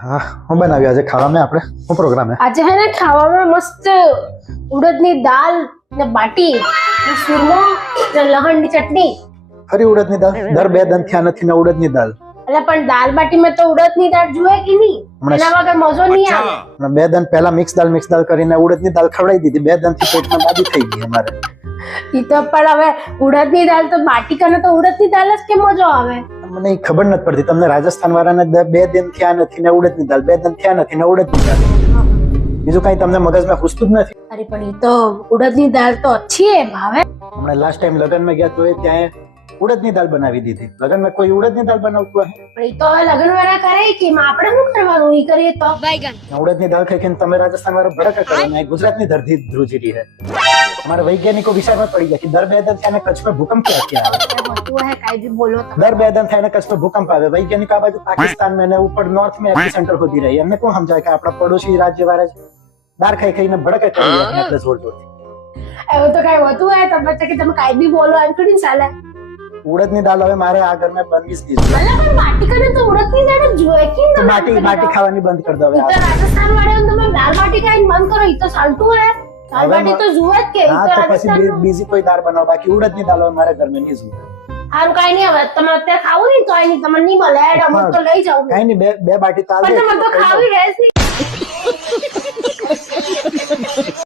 હા હું બનાવ્યું આજે ખાવામાં આપણે શું પ્રોગ્રામ હે આજે હે ને ખાવામાં મસ્ત ઉડદની દાળ ને બાટી ને સુરમો ને લહણની ચટણી. ફરી ઉડદની દાળ દર બે દન થયા નથી ને ઉડદની દાળ એટલે પણ દાળ બાટીમાં તો ઉડદની દાળ જોઈએ કે નહીં? એના વગર મજો નહીં આવે. હમણાં બે દન પહેલા મિક્સ દાળ કરીને ઉડદની દાળ ખવડાવી દીધી. બે દન થી પેટમાં દાદી થઈ ગઈ અમારે. ઈ તો પણ હવે ઉડદની દાળ તો બાટી કરે તો ઉડદની દાળ જ કે મજો આવે. મને ઈ ખબર નથી પડતી તમને રાજસ્થાન વાળાને બે દિન થયા નથી ને ઉડદની દાળ, બે દિન થયા નથી ને ઉડદની દાળ, બીજું કઈ તમને મગજમાં ઘૂસતું જ નથી. અરે પણ ઈ તો ઉડદની દાળ તો અચ્છી હે ભાવે. હમણાં લાસ્ટ ટાઈમ લગનમાં ગયા તો ત્યાં ઉડદની દાળ બનાવી દીધી. લગનમાં કોઈ ઉડદની દાળ બનાવતું હોય? પણ ઈ તો હવે લગ્ન વાળા કરે કે આપણે શું કરવાનું? ઈ કરીએ તો ઉડદની દાળ ખાઈ ખાઈને તમે રાજસ્થાન વાળા ભડકા કરો ને ગુજરાતની ધરતી ધ્રુજી રહી है. हमारे वैज्ञानिको विचार में पड़ी गया कि दर बे दिन थाने कच्छ में भूकंप क्या આવે. હોતું હે કાઈ ભી બોલો તો. दर बे दिन थाने कच्छ में भूकंप આવે. वैज्ञानिक आ बाजू पाकिस्तान में ने ऊपर नॉर्थ में एपिसेंटर होती रही. हमने कौन समझा कि આપણા પડોશી રાજ્ય વાળા દાળ ખાઈ ખાઈને ભડકા કરી રહ્યા એટલે જોર જોરથી. એવું તો કઈ હોતું હે તમે કે તમે કાઈ ભી બોલો એમ થોડી ચાલે. ઉડદની દાળ હવે મારે આ ઘર में બનવી જ દીધી. અલા પણ બાટી કરે તો ઉડદની દાળ જ જોઈએ કે તો બાટી ખાવાની બંધ કરી દો હવે. ઈ તો રાજસ્થાન વાળાને તમે દાળ બાટી ખાઈને બંધ કરો. ઈ તો ચાલતું હે. દાળ બાટી તો જુએ જ કે. ઈ હા તો તો પછી રાજસ્થાન બીજી કોઈ દાળ બનાવો. બાકી ઉડદની દાળ હવે મારા ઘર में નહીં જોઈએ. હારું કાઈ નહીં. હવે તમે અત્યારે ખાવું નહીં તો આઈ નહીં તમને નહીં મળે. એડ અમુક તો લઈ જાવ. કઈ નહીં બે બાટી તાલ પણ દે. તમે તો ખાવી રહેશે.